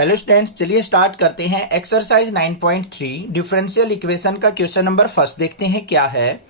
Hello students, चलिए start करते हैं। एक्सरसाइज 9.3 डिफरेंशियल इक्वेशन का क्वेश्चन नंबर फर्स्ट देखते हैं क्या है।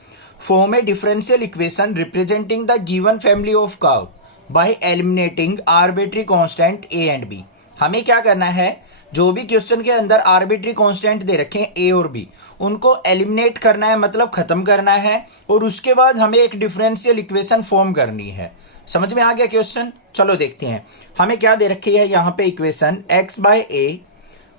Form a differential equation representing the given family of curve by eliminating arbitrary constant A and B. हमें क्या करना है, जो भी क्वेश्चन के अंदर आर्बिट्री कांस्टेंट दे रखे हैं ए और बी, उनको एलिमिनेट करना है, मतलब खत्म करना है, और उसके बाद हमें एक डिफरेंशियल इक्वेशन फॉर्म करनी है। समझ में आ गया क्वेश्चन? चलो देखते हैं। हमें क्या दे रखी है यहाँ पे equation x by A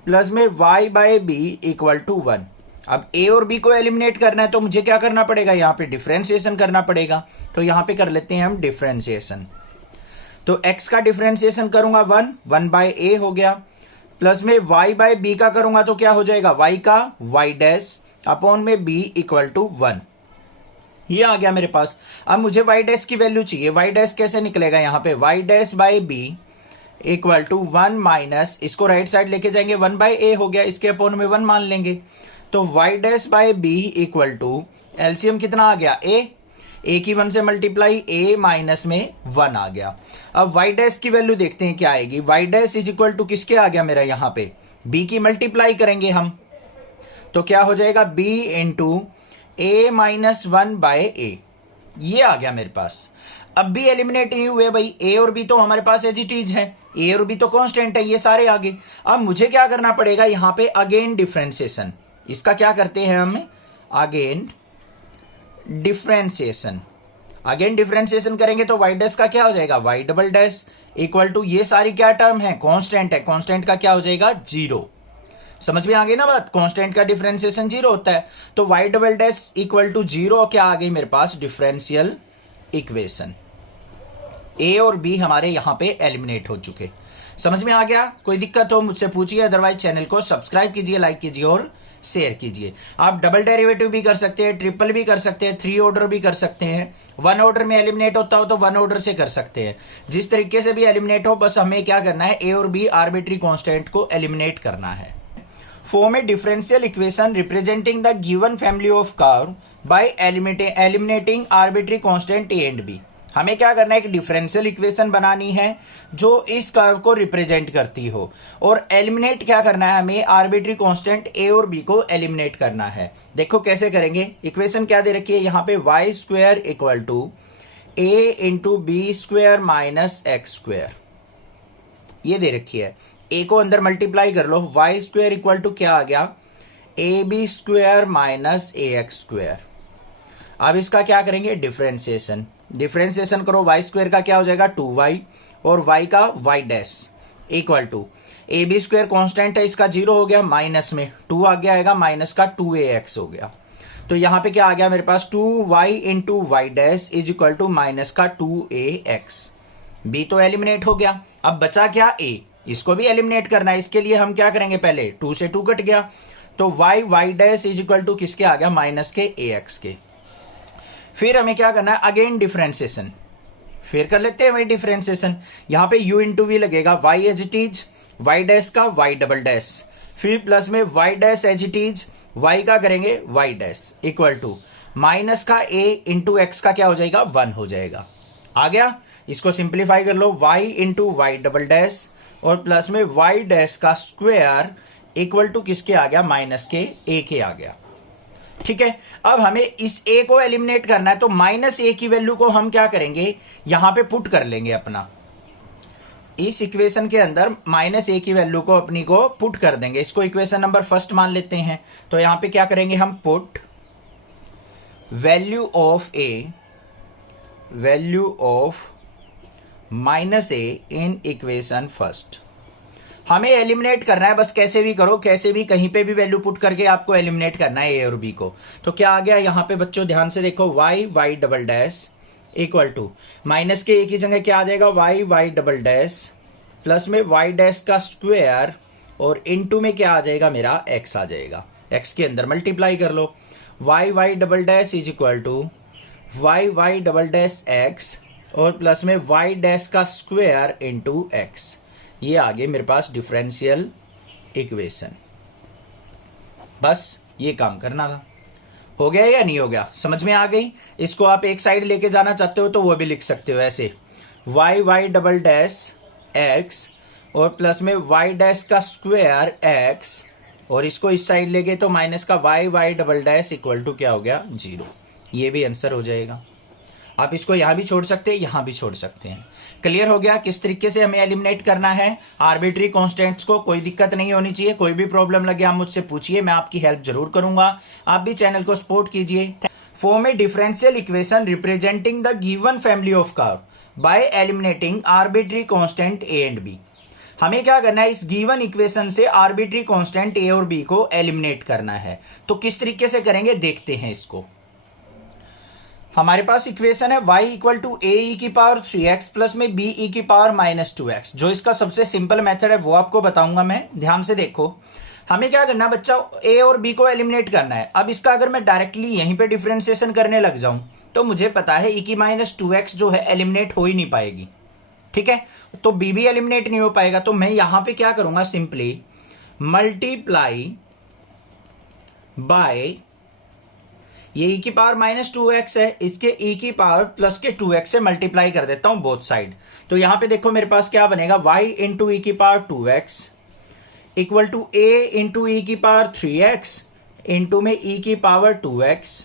plus में y by B equal to 1। अब a और b को एलिमिनेट करना है तो मुझे क्या करना पड़ेगा, यहाँ पे डिफरेंशिएशन करना पड़ेगा। तो यहाँ पे कर लेते हैं हम डिफरेंशिएशन। तो x का डिफरेंशिएशन करूंगा 1 बाय a हो गया, प्लस में y बाय b का करूंगा तो क्या हो जाएगा, y का y डैश अपॉन में b इक्वल टू 1। ये आ गया मेरे पास। अब मुझे y डैश की वैल्यू चाहिए। y डैश कैसे निकलेगा, यहाँ पे y dash by b equal to 1 minus, इसको राइट साइड लेके जाएंगे 1 बाय a हो गया, इसके अपॉन में 1 मान लेंगे। तो y dash by b equal to LCM कितना आ गया, a की 1 से मल्टीप्लाई a माइनस में 1 आ गया। अब y डैश की वैल्यू देखते हैं क्या आएगी। y dash is equal to किसके आ गया मेरा, यहाँ पे b की मल्टीप्लाई करेंगे हम, तो क्या हो जाएगा b into a minus 1 by a. ये आ गया मेरे पास। अब भी एलिमिनेट नहीं हुए भाई, a और b तो हमारे पास एज इट इज है, a और b तो कांस्टेंट है, ये सारे आगे। अब मुझे क्या करना पड़ेगा, यहाँ पे अगेन डिफरेंशिएशन। इसका क्या करते हैं हम, अगेन डिफरेंशिएशन। अगेन डिफरेंशिएशन करेंगे तो y डैश का क्या हो जाएगा, y double dash equal to, ये सारी क्या टर्म है, कांस्टेंट है, कांस्टेंट का क्या हो जाएगा, 0। समझ में आ गई ना बात, कांस्टेंट का डिफरेंशिएशन 0 होता है। तो y double dash equal to 0 क्या आ गई मेरे पास, डिफरेंशियल इक्वेशन। a और b हमारे यहाँ पे एलिमिनेट हो चुके। समझ में आ गया? कोई दिक्कत हो मुझसे पूछिए, अदरवाइज चैनल को सब्सक्राइब कीजिए, लाइक कीजिए और शेयर कीजिए। आप डबल डेरिवेटिव भी कर सकते हैं, ट्रिपल भी कर सकते हैं, 3 ऑर्डर भी कर सकते हैं। 1 ऑर्डर में एलिमिनेट होता हो तो 1 ऑर्डर से कर सकते हैं। जिस तरीके से भी एलिमिनेट हो, बस हमें क्या करना है, a और b आर्बिट्री कांस्टेंट को एलिमिनेट करना है। Form a differential equation representing the given family of curve by eliminating arbitrary constant a and b। हमें क्या करना है, एक डिफरेंशियल इक्वेशन बनानी है जो इस कर्व को रिप्रेजेंट करती हो, और एलिमिनेट क्या करना है, हमें आर्बिट्री कांस्टेंट a और b को एलिमिनेट करना है। देखो कैसे करेंगे। इक्वेशन क्या दे रखी है यहाँ पे, y square equal to a into B square minus X square, ये दे रखी है। a को अंदर मल्टीप्लाई कर लो, y स्क्वायर इक्वल टू क्या आ गया, A B square minus A X square. अब इसका क्या करेंगे, डिफरेंशिएशन। डिफरेंशिएशन करो, y स्क्वायर का क्या हो जाएगा 2y, और y का y dash equal to A B square constant है, इसका 0 हो गया, माइनस में 2 आ गया आएगा, माइनस का 2ax हो गया। तो यहाँ पे क्या आ गया मेरे पास, 2y into Y dash is equal to minus का 2ax। b तो एलिमिनेट हो गया। अब बचा क्या, a, इसको भी एलिमिनेट करना है। इसके लिए हम क्या करेंगे, पहले 2 से 2 कट गया, तो y dash is equal to किसके आ गया, माइनस के ax के। फिर हमें क्या करना है, अगेन डिफरेंशिएशन। फिर कर लेते हैं वही डिफरेंशिएशन। यहाँ पे u इंटू वी लगेगा, y as it is, y dash का y डबल डैश, फिर प्लस में y dash as it is, y का करेंगे y dash equal to minus का a इंटू एक्स का क्या हो जाएगा, 1 हो जाएगा। आ गया? इसको सिंप्लीफाई कर लो, y into Y double dash और प्लस में y डैश का स्क्वायर इक्वल टू किसके आ गया, माइनस के a के आ गया। ठीक है। अब हमें इस a को एलिमिनेट करना है, तो माइनस a की वैल्यू को हम क्या करेंगे, यहां पे पुट कर लेंगे अपना। इस इक्वेशन के अंदर माइनस a की वैल्यू को अपनी को पुट कर देंगे। इसको इक्वेशन नंबर फर्स्ट मान लेते हैं। तो यहां पे क्या करेंगे हम, put value of minus a in equation first. हमें एलिमिनेट करना है, बस कैसे भी करो, कैसे भी कहीं पे भी वैल्यू पुट करके आपको एलिमिनेट करना है a और b को। तो क्या आ गया यहाँ पे बच्चों, ध्यान से देखो, y double dash equal to minus के a की जगह क्या आ जाएगा, y डबल डैश प्लस में y डैश का स्क्वायर और इनटू में क्या आ जाएगा मेरा, x आ जाएगा। x के अंदर मल्टीप्लाई कर लो, y double dash is equal to y double dash x और प्लस में y डैश का स्क्वायर इंटू एक्स। ये आ गए मेरे पास डिफरेंशियल इक्वेशन। बस ये काम करना था। हो गया या नहीं हो गया, समझ में आ गई? इसको आप एक साइड लेके जाना चाहते हो तो वो भी लिख सकते हो ऐसे, y डबल डैश x और प्लस में वाई डैश का स्क्वायर एक्स, और इसको इस साइड ले गए तो माइनस का Y Y double dash equal to क्या हो गया 0। ये भी आंसर हो जाएगा। आप इसको यहां भी छोड़ सकते हैं, यहां भी छोड़ सकते हैं। क्लियर हो गया किस तरीके से हमें एलिमिनेट करना है आर्बिट्री कांस्टेंट्स को। कोई दिक्कत नहीं होनी चाहिए, कोई भी प्रॉब्लम लगे आप मुझसे पूछिए, मैं आपकी हेल्प जरूर करूंगा। आप भी चैनल को सपोर्ट कीजिए। Form a differential equation representing the given family of curve by eliminating arbitrary constant A and B. हमें क्या करना है, इस गिवन इक्वेशन से आर्बिट्री कांस्टेंट ए और बी को एलिमिनेट करना है। तो किस तरीके से करेंगे देखते हैं इसको। हमारे पास इक्वेशन है y इक्वल टू ए ई की पावर 3x प्लस में बी ई की पावर -2x। जो इसका सबसे सिंपल मेथड है वो आपको बताऊंगा मैं, ध्यान से देखो। हमें क्या करना है बच्चा, a और b को एलिमिनेट करना है। अब इसका अगर मैं डायरेक्टली यहीं पे डिफरेंशिएशन करने लग जाऊं तो मुझे पता है e की -2x जो है एलिमिनेट हो ही नहीं पाएगी, ठीक है। तो b भी एलिमिनेट नहीं हो पाएगा। तो मैं यहां पे क्या करूंगा, सिंपली मल्टीप्लाई बाय ये e की पावर -2x है, इसके e की पावर प्लस के 2x से मल्टीप्लाई कर देता हूं बोथ साइड। तो यहां पे देखो मेरे पास क्या बनेगा, y इंटू ई की power 2x equal to a into e की पावर 3x इंटू में e की पावर 2x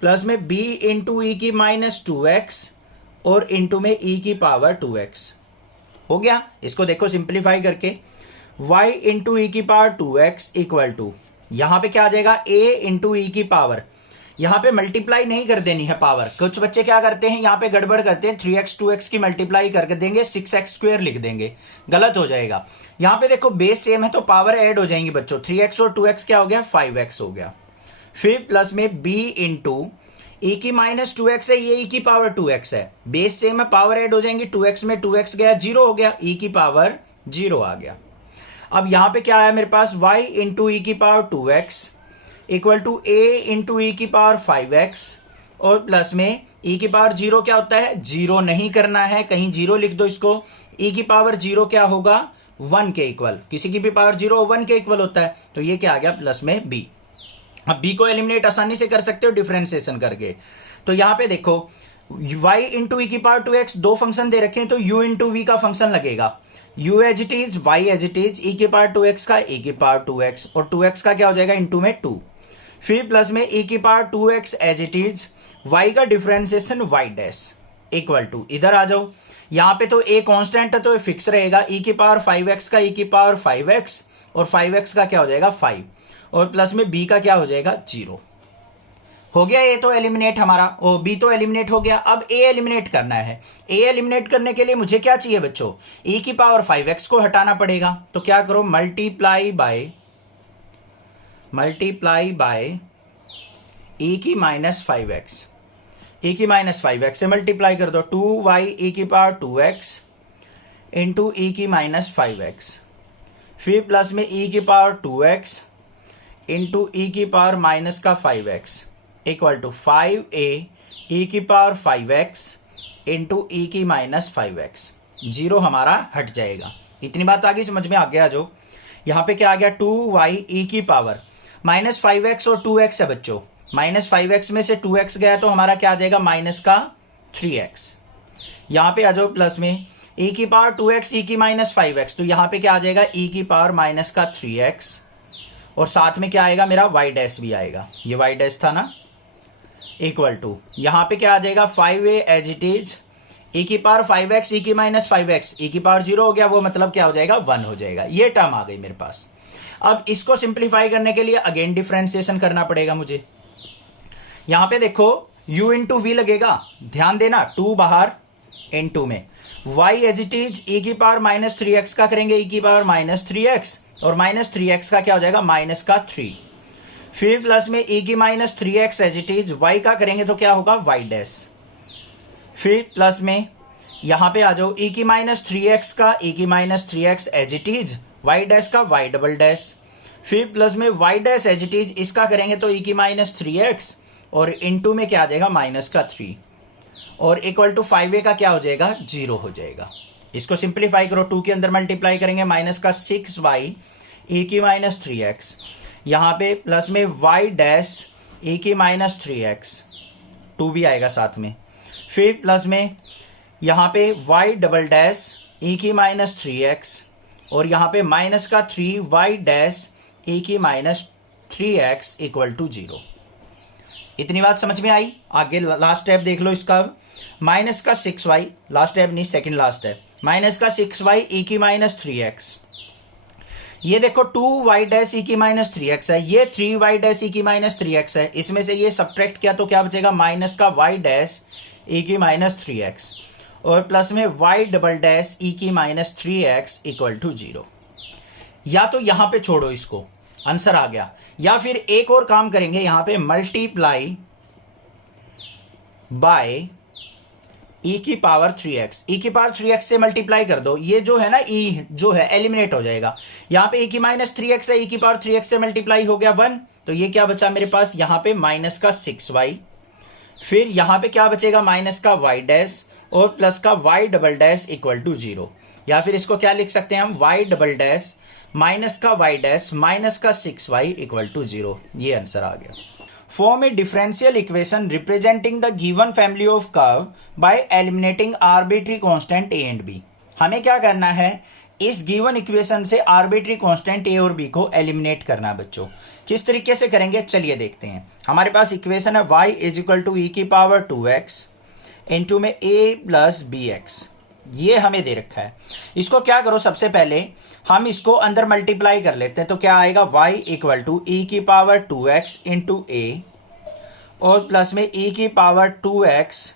प्लस में b इंटू ई की -2x और इंटू में e की पावर 2x। हो गया। इसको देखो सिंप्लीफाई करके, y इंटू ई की पावर 2x इक्वल टू यहां पे क्या आ जाएगा, a इंटू ई की पावर। यहां पे मल्टीप्लाई नहीं कर देनी है पावर। कुछ बच्चे क्या करते हैं, यहां पे गड़बड़ करते हैं, 3x 2x की मल्टीप्लाई करके देंगे, 6x स्क्वायर लिख देंगे, गलत हो जाएगा। यहां पे देखो बेस सेम है तो पावर ऐड हो जाएंगी बच्चों। 3x और 2x क्या हो गया, 5x हो गया। फिर प्लस में b इंटू ई की -2x है, ये e की पावर 2x है, बेस सेम है, पावर ऐड हो जाएंगी। 2x में 2x गया, 0 हो गया, e की पावर 0 आ गया। अब यहां पे क्या आया मेरे पास, y इंटू ई की power 2x equal to a into e की पावर 5x और प्लस में e की पावर 0 क्या होता है, 0 नहीं करना है, कहीं 0 लिख दो इसको। e की पावर 0 क्या होगा, 1 के इक्वल। किसी की भी पावर 0 1 के इक्वल होता है। तो ये क्या आ गया, प्लस में b। अब b को एलिमिनेट आसानी से कर सकते हो डिफरेंशिएशन करके। तो यहां पे देखो y इंटू ई की पावर 2x, दो फंक्शन दे रखे हैं तो u इंटू वी का फंक्शन लगेगा। u as it is, y as it is, e की पावर 2x का e की पावर 2x और 2x का क्या हो जाएगा इंटू में 2। फिर प्लस में e की power 2x as it is, y का differentiation y dash equal to, इधर आ जाओ। यहां पे तो a कांस्टेंट है तो फिक्स रहेगा, e की पावर 5x का e की पावर 5x और 5x का क्या हो जाएगा 5 और प्लस में b का क्या हो जाएगा 0। हो गया a तो एलिमिनेट हमारा, और b तो एलिमिनेट हो गया। अब a एलिमिनेट करना है। a एलिमिनेट करने के लिए मुझे क्या चाहिए बच्चों, e की पावर 5x को हटाना पड़ेगा। तो क्या करो, मल्टीप्लाई बाय e की -5x, e की -5x से मल्टीप्लाई कर दो। 2y e की पावर 2x इंटू e की -5x, फिर प्लस में e की पावर 2x इंटू e की पावर माइनस का 5x equal to 5a e की पावर 5x इंटू e की -5x। 0 हमारा हट जाएगा। इतनी बात आगे समझ में आ गया। जो यहां पे क्या आ गया, 2y e की पावर -5x और 2x है बच्चों। -5x में से 2x गया तो हमारा क्या आ जाएगा, माइनस का 3x। यहां पे आ जाओ प्लस में e की पावर 2x e की -5x, तो यहां पे क्या आ जाएगा, e की पावर माइनस का 3x और साथ में क्या आएगा मेरा y डैश भी आएगा, ये y डैश था ना, इक्वल टू यहां पे क्या आ जाएगा 5a as it is, e की पावर 5x e की -5x, e की पावर 0 हो गया, वो मतलब क्या हो जाएगा 1 हो जाएगा। ये टर्म आ गई मेरे पास। अब इसको सिंप्लीफाई करने के लिए अगेन डिफरेंशिएशन करना पड़ेगा मुझे। यहां पे देखो u इंटू वी लगेगा, ध्यान देना, 2 बाहर इंटू में y as it is, e की पावर -3x का करेंगे e की पावर -3x और -3x का क्या हो जाएगा माइनस का 3। फिर प्लस में e की -3x as it is, y का करेंगे तो क्या होगा y डैश। फिर प्लस में यहां पे आ जाओ e की -3x का e की -3x as it is, y dash का y डबल डैश। फिर प्लस में y dash as it is, इसका करेंगे तो e की -3x और इंटू में क्या आ जाएगा माइनस का 3 और इक्वल टू 5a का क्या हो जाएगा 0 हो जाएगा। इसको सिंप्लीफाई करो, 2 के अंदर मल्टीप्लाई करेंगे, माइनस का 6y e की -3x, यहां पे प्लस में y डैश e की -3x, 2 भी आएगा साथ में। फिर प्लस में यहां पे y डबल डैश e की -3x और यहाँ पे माइनस का 3y डैश e की माइनस 3x इक्वल टू 0। इतनी बात समझ में आई। आगे लास्ट स्टेप देख लो इसका। माइनस का 6y, लास्ट स्टेप नहीं सेकंड लास्ट स्टेप, माइनस का 6y e की माइनस 3x। ये देखो 2y डैश e की माइनस 3x है, ये 3y डैश e की माइनस 3x है। इसमें से ये सब्ट्रैक्ट किया तो क्या बचेगा, माइनस का y डैश e की माइनस 3x और प्लस में y डबल डैश e की माइनस 3x इक्वल टू 0। या तो यहां पे छोड़ो इसको, आंसर आ गया। या फिर एक और काम करेंगे, यहां पे मल्टीप्लाई बाय e की पावर 3x, e की पावर 3x से मल्टीप्लाई कर दो। ये जो है ना e जो है एलिमिनेट हो जाएगा। यहां पे e की माइनस 3x है, e की पावर 3x से मल्टीप्लाई हो गया 1, तो ये क्या बचा मेरे पास, यहां पे माइनस का 6y। फिर यहां पे क्या बचेगा, माइनस का y डैश और प्लस का y double dash equal to 0। या फिर इसको क्या लिख सकते हैं हम, y डबल डैश माइनस का y डैश माइनस का 6y इक्वल टू 0। ये आंसर आ गया। Form a differential equation representing the given family of curve by eliminating arbitrary constant a and b। हमें क्या करना है, इस गिवन इक्वेशन से आर्बिट्री कांस्टेंट a और b को एलिमिनेट करना है बच्चों। किस तरीके से करेंगे चलिए देखते हैं। हमारे पास इक्वेशन है y is equal to e की पावर 2x इंटू में a प्लस bx, ये हमें दे रखा है। इसको क्या करो, सबसे पहले हम इसको अंदर मल्टीप्लाई कर लेते हैं, तो क्या आएगा y इक्वल टू e की पावर 2x इंटू a और प्लस में e की power 2x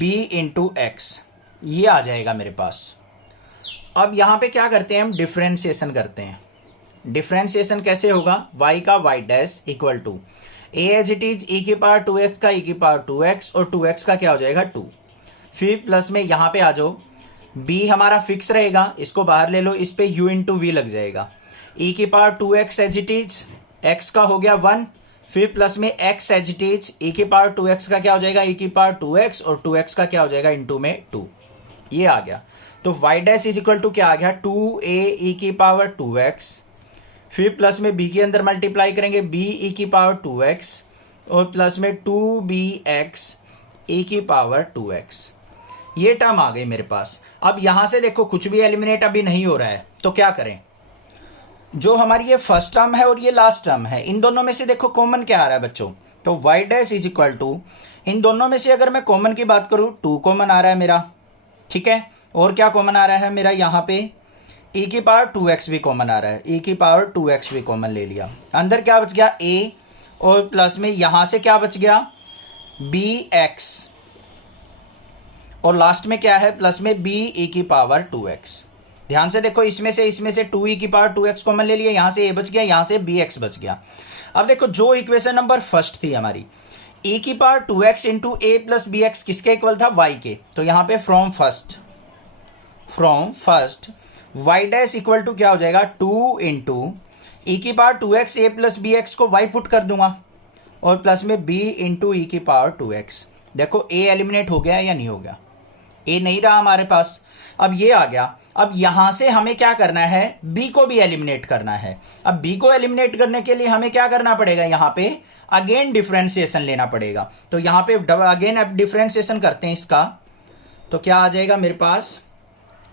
b into x, ये आ जाएगा मेरे पास। अब यहां पे क्या करते हैं, हम डिफरेंशिएशन करते हैं। डिफरेंशिएशन कैसे होगा, y का y dash equal to a as it is e की पावर 2x का e की पावर 2x और 2x का क्या हो जाएगा 2। फिर प्लस में यहां पे आ जाओ, b हमारा फिक्स रहेगा, इसको बाहर ले लो, इस पे u इंटू वी लग जाएगा। e की power 2x as it is, x का हो गया 1, फिर प्लस में x as it is, e की पावर 2x का क्या हो जाएगा, e की पावर 2x और 2x का क्या हो जाएगा इंटू में 2। ये आ गया। तो y dash is equal to क्या आ गया, 2a e की पावर 2x, फिर प्लस में b के अंदर मल्टीप्लाई करेंगे b e की पावर 2x और प्लस में 2bx e की पावर 2x। ये टर्म आ गई मेरे पास। अब यहां से देखो कुछ भी एलिमिनेट अभी नहीं हो रहा है, तो क्या करें, जो हमारी ये फर्स्ट टर्म है और ये लास्ट टर्म है, इन दोनों में से देखो कॉमन क्या आ रहा है बच्चों, तो y dash is equal to, इन दोनों में से अगर मैं कॉमन की बात करूं 2 कॉमन आ रहा है मेरा, ठीक है। और क्या कॉमन आ रहा है मेरा, यहाँ पे e की पावर 2x भी कॉमन आ रहा है, e की पावर 2x भी कॉमन ले लिया। अंदर क्या बच गया a और प्लस में यहां से क्या बच गया bx और लास्ट में क्या है, प्लस में b e की पावर 2x। ध्यान से देखो, इसमें से 2e की पावर 2x कॉमन ले लिया, यहां से a बच गया, यहां से bx बच गया। अब देखो जो इक्वेशन नंबर फर्स्ट थी हमारी, e की power 2x into a plus bx किसके इक्वल था, y के। तो यहां पे from first y dash equal to क्या हो जाएगा, 2 इंटू e की power 2x a plus bx को y पुट कर दूंगा और प्लस में b इंटू e की पावर 2x। देखो a एलिमिनेट हो गया या नहीं हो गया, a नहीं रहा हमारे पास। अब ये आ गया। अब यहां से हमें क्या करना है, b को भी एलिमिनेट करना है। अब b को एलिमिनेट करने के लिए हमें क्या करना पड़ेगा, यहां पे अगेन डिफरेंशिएशन लेना पड़ेगा। तो यहां पे अगेन अब डिफरेंशिएशन करते हैं इसका, तो क्या आ जाएगा मेरे पास,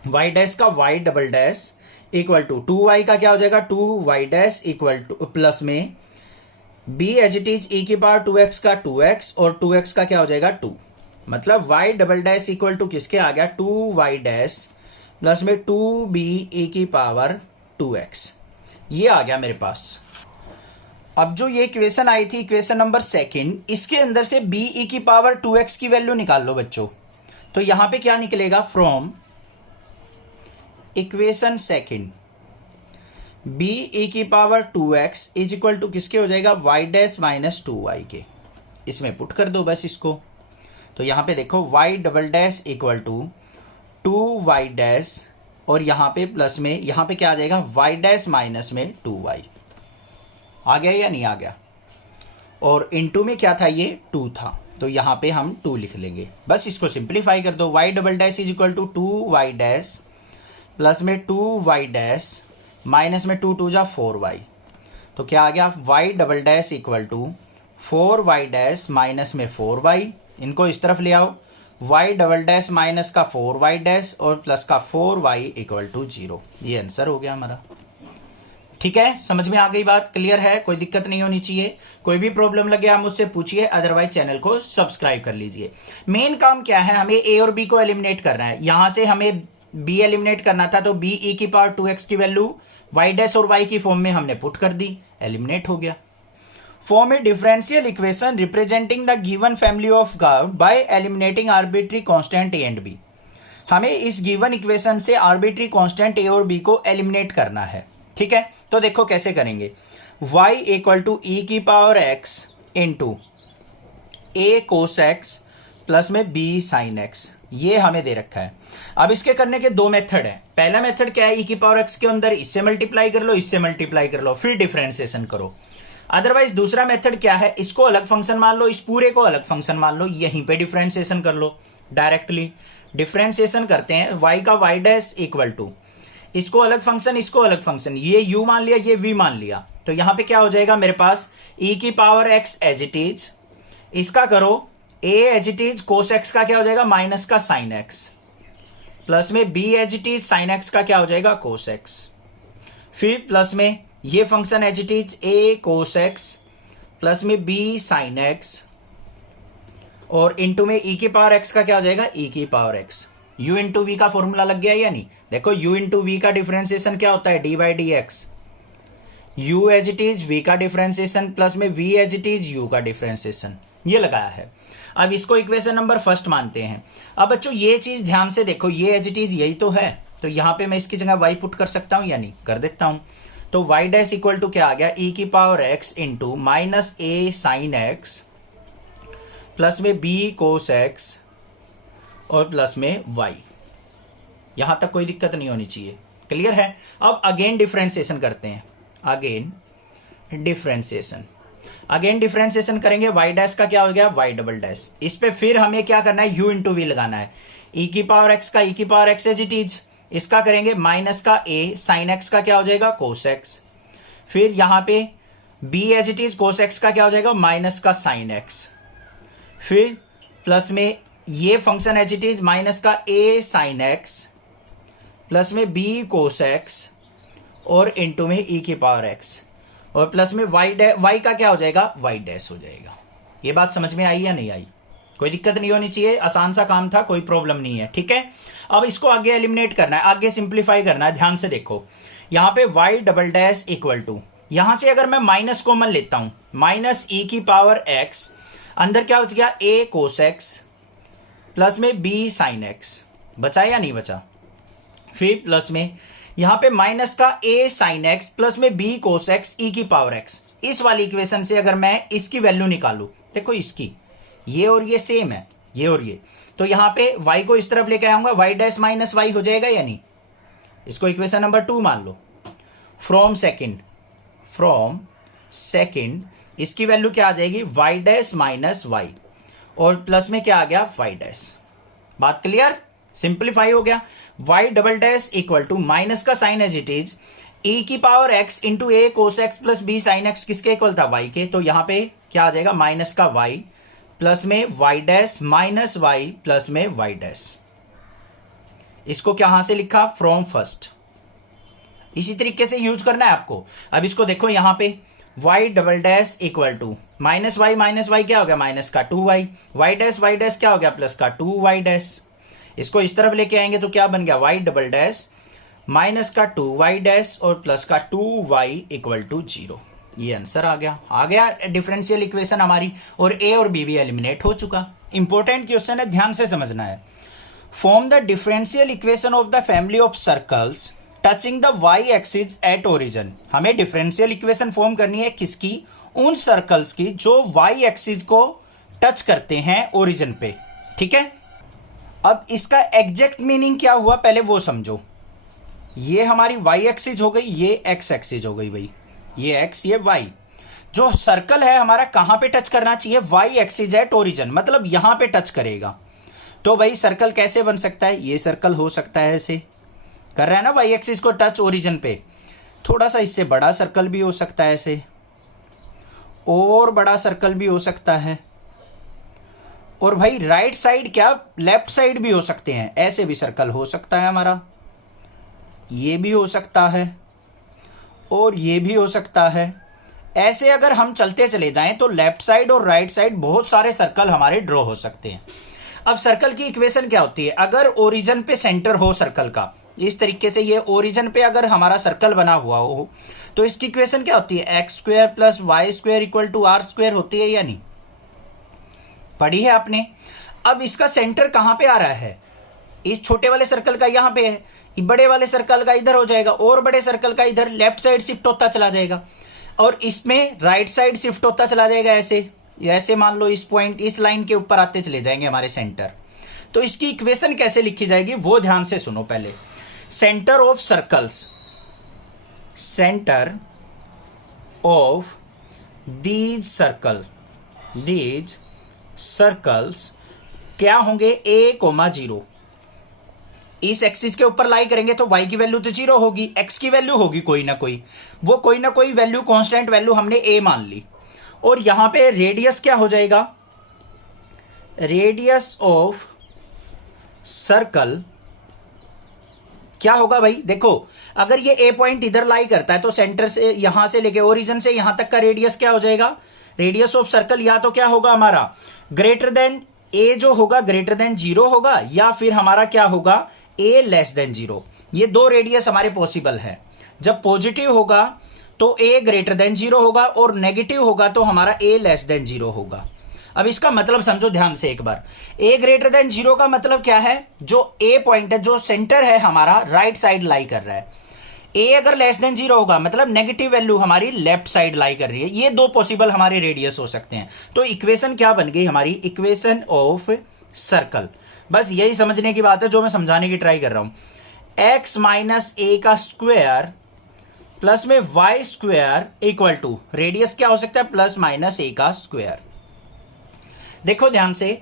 y डैश का y double dash equal to 2y का क्या हो जाएगा 2y dash equal to plus में b as it is e की पावर 2x का 2x और 2x का क्या हो जाएगा 2। मतलब y double dash equal to किसके आ गया, 2y डैश प्लस में 2b e की पावर 2x। ये आ गया मेरे पास। अब जो ये इक्वेशन आई थी, इक्वेशन नंबर सेकंड, इसके अंदर से b e की पावर 2x की वैल्यू निकाल लो बच्चों। तो यहां पे क्या निकलेगा, from equation second b e की power 2x is equal to किसके हो जाएगा, y डैश माइनस 2y के। इसमें पुट कर दो बस इसको। तो यहां पे देखो y double dash equal to 2y dash और यहां पे प्लस में यहां पे क्या आ जाएगा, y डैश माइनस में 2y। आ गया या नहीं आ गया। और इनटू में क्या था, ये 2 था, तो यहां पे हम 2 लिख लेंगे। बस इसको सिंप्लीफाई कर दो। y double dash is equal to 2y dash plus में 2y डैश माइनस में 2 2 जा 4y। तो क्या आ गया, y double dash equal to 4y dash minus में 4y, इनको इस तरफ ले आओ, वाई डबल डैश माइनस का 4y डैश और प्लस का 4y इक्वल टू 0। ये आंसर हो गया हमारा। ठीक है, समझ में आ गई बात, क्लियर है, कोई दिक्कत नहीं होनी चाहिए। कोई भी प्रॉब्लम लगे आप मुझसे पूछिए, अदरवाइज चैनल को सब्सक्राइब कर लीजिए। मेन काम क्या है, हमें ए और बी को एलिमिनेट करना है। यहां से हमें बी एलिमिनेट करना था, तो बी ई की पावर 2x की वैल्यू वाई डैश और वाई की फॉर्म में हमने पुट कर दी, एलिमिनेट हो गया। Form a differential equation representing the given family of curve by eliminating arbitrary constant A and B. हमें इस गिवन इक्वेशन से आर्बिट्री कांस्टेंट ए और बी को एलिमिनेट करना है। ठीक है, तो देखो कैसे करेंगे। y इक्वल टू ई की पावर x इंटू ए कोस एक्स प्लस में b साइन x, ये हमें दे रखा है। अब इसके करने के दो मेथड है। पहला मेथड क्या है, ई की पावर x के अंदर इससे मल्टीप्लाई कर लो, इससे मल्टीप्लाई कर लो, फिर डिफरेंशिएशन करो। अदरवाइज दूसरा मेथड क्या है, इसको अलग फंक्शन मान लो, इस पूरे को अलग फंक्शन मान लो, यहीं पे डिफरेंशिएशन कर लो। डायरेक्टली डिफरेंशिएशन करते हैं, y का y डैश इक्वल टू इसको अलग फंक्शन, इसको अलग फंक्शन, ये u मान लिया, ये v मान लिया, तो यहां पे क्या हो जाएगा मेरे पास e की power x as it is, इसका करो a as it is, cos x का क्या हो जाएगा माइनस का साइन x, प्लस में b as it is, sine x का क्या हो जाएगा कोस x, फिर प्लस में ये function as it is a cos x plus में b साइन x, और इंटू में e की पावर x का क्या हो जाएगा e की power x। u into V का फॉर्मूला लग गया या नहीं, देखो u इंटू वी का डिफरेंशिएशन क्या होता है d by D X, u as it is v का डिफरेंशिएशन प्लस में v as it is u का डिफरेंशिएशन, ये लगाया है। अब इसको इक्वेशन नंबर फर्स्ट मानते हैं। अब बच्चों ये चीज ध्यान से देखो, ये एज इट इज यही तो है, तो यहां पे मैं इसकी जगह y पुट कर सकता हूं या नहीं, कर देता हूं। तो y डैश इक्वल टू क्या आ गया, e की power x into minus a sine x plus में b कोस x और प्लस में y। यहां तक कोई दिक्कत नहीं होनी चाहिए, क्लियर है। अब अगेन डिफरेंशिएशन करते हैं, अगेन डिफरेंशिएशन करेंगे। y डैश का क्या हो गया y डबल डैश, इस पे फिर हमें क्या करना है u इंटू वी लगाना है। e की पावर x का e की power x as it is, इसका करेंगे माइनस का a साइन x का क्या हो जाएगा कोस x, फिर यहां पे b as it is, cos x का क्या हो जाएगा माइनस का साइन x, फिर प्लस में ये function H it is minus का a साइन x प्लस में b कोस x और इंटू में e की पावर x और प्लस में y का क्या हो जाएगा y डैश हो जाएगा। ये बात समझ में आई या नहीं आई, कोई दिक्कत नहीं होनी चाहिए, आसान सा काम था, कोई प्रॉब्लम नहीं है। ठीक है, अब इसको आगे एलिमिनेट करना है, आगे सिंप्लीफाई करना है। ध्यान से देखो, यहां पे y double dash equal to, यहां से अगर मैं माइनस कॉमन लेता हूं, माइनस e की पावर x, अंदर क्या हो गया a कोस x प्लस में b साइन x, बचा या नहीं बचा, फिर प्लस में यहां पे माइनस का a साइन x प्लस में b कोस x e की पावर x। इस वाली इक्वेशन से अगर मैं इसकी वैल्यू निकालू, देखो इसकी, ये और ये सेम है, ये और ये, तो यहां पे y को इस तरफ लेके आऊंगा, y डैश माइनस y हो जाएगा या नहीं, इसको इक्वेशन नंबर 2 मान लो। फ्रॉम सेकंड इसकी वैल्यू क्या आ जाएगी y डैश माइनस y और प्लस में क्या आ गया y डैश। बात क्लियर, सिंप्लीफाई हो गया। y double dash equal to minus का sign as it is e की power x into a cos x plus b sine x, किसके इक्वल था y के, तो यहां पे क्या आ जाएगा माइनस का y प्लस में y dash minus y plus में y डैश। इसको कहां से लिखा, फ्रॉम फर्स्ट, इसी तरीके से यूज करना है आपको। अब इसको देखो यहां पे y double dash equal to minus y क्या हो गया माइनस का 2y, y डैश क्या हो गया प्लस का 2y डैश। इसको इस तरफ लेके आएंगे तो क्या बन गया y डबल डैश माइनस का 2y डैश और प्लस का 2y इक्वल टू 0। ये आंसर आ गया डिफरेंशियल इक्वेशन हमारी, और a और b भी एलिमिनेट हो चुका। इंपॉर्टेंट क्वेश्चन है, ध्यान से समझना है। Form the differential equation of the family of circles touching the y axis at origin. हमें डिफरेंशियल इक्वेशन फॉर्म करनी है किसकी, उन सर्कल्स की जो y एक्सिस को टच करते हैं ओरिजिन पे। ठीक है, अब इसका एग्जैक्ट मीनिंग क्या हुआ पहले वो समझो। ये हमारी y एक्सिस हो गई, ये x एक्सिस हो गई भाई, ये x ये y। जो सर्कल है हमारा कहां पे टच करना चाहिए, y एक्सिस एट ओरिजिन, मतलब यहां पे टच करेगा। तो भाई सर्कल कैसे बन सकता है, ये सर्कल हो सकता है ऐसे कर रहा है ना y एक्सिस को टच ओरिजिन पे, थोड़ा सा इससे बड़ा सर्कल भी हो सकता है ऐसे, और बड़ा सर्कल भी हो सकता है, और भाई राइट साइड क्या लेफ्ट साइड भी हो सकते हैं, ऐसे भी सर्कल हो सकता है हमारा, ये भी हो सकता है और ये भी हो सकता है। ऐसे अगर हम चलते चले जाएं तो लेफ्ट साइड और राइट साइड बहुत सारे सर्कल हमारे ड्रॉ हो सकते हैं। अब सर्कल की इक्वेशन क्या होती है, अगर ओरिजिन पे सेंटर हो सर्कल का, इस तरीके से ये ओरिजिन पे अगर हमारा सर्कल बना हुआ हो तो इसकी इक्वेशन क्या होती है, X square plus Y square equal to R square होती है या नहीं, पढ़ी है आपने। अब इसका सेंटर कहां पे आ रहा है, इस छोटे वाले सर्कल का यहां पे है, बड़े वाले सर्कल का इधर हो जाएगा और बड़े सर्कल का इधर लेफ्ट साइड शिफ्ट होता चला जाएगा और इसमें राइट साइड शिफ्ट होता चला जाएगा। ऐसे मान लो इस पॉइंट इस लाइन के ऊपर आते चले जाएंगे हमारे सेंटर। तो इसकी इक्वेशन कैसे लिखी जाएगी वो ध्यान से सुनो पहले। Centre of circles, centre of these circles क्या होंगे, a,0। इस एक्सिस के ऊपर लाई करेंगे तो y की वैल्यू तो 0 होगी, x की वैल्यू होगी कोई ना कोई, वो कोई ना कोई वैल्यू कांस्टेंट वैल्यू हमने a मान ली। और यहां पे रेडियस क्या हो जाएगा, रेडियस ऑफ सर्कल क्या होगा भाई, देखो अगर ये a पॉइंट इधर लाई करता है तो सेंटर से यहां से लेके ओरिजिन से यहां तक का रेडियस क्या हो जाएगा, रेडियस ऑफ सर्कल या तो क्या होगा हमारा ग्रेटर देन a जो होगा ग्रेटर देन 0 होगा, या फिर हमारा क्या होगा a लेस देन 0। ये दो रेडियस हमारे पॉसिबल है। जब पॉजिटिव होगा तो a ग्रेटर देन 0 होगा और नेगेटिव होगा तो हमारा a लेस देन 0 होगा। अब इसका मतलब समझो ध्यान से एक बार, a ग्रेटर देन 0 का मतलब क्या है, जो a पॉइंट है जो सेंटर है हमारा राइट साइड लाई कर रहा है। a अगर लेस देन 0 होगा मतलब नेगेटिव वैल्यू हमारी लेफ्ट साइड लाई कर रही है। ये दो पॉसिबल हमारे रेडियस हो सकते हैं। तो इक्वेशन क्या बन गई हमारी, इक्वेशन ऑफ सर्कल। बस यही समझने की बात है जो मैं समझाने की ट्राई कर रहा हूं। x माइनस ए का स्क्वायर प्लस में Y square equal to radius क्या हो सकता है, प्लस माइनस ए का स्क्वायर। देखो ध्यान से,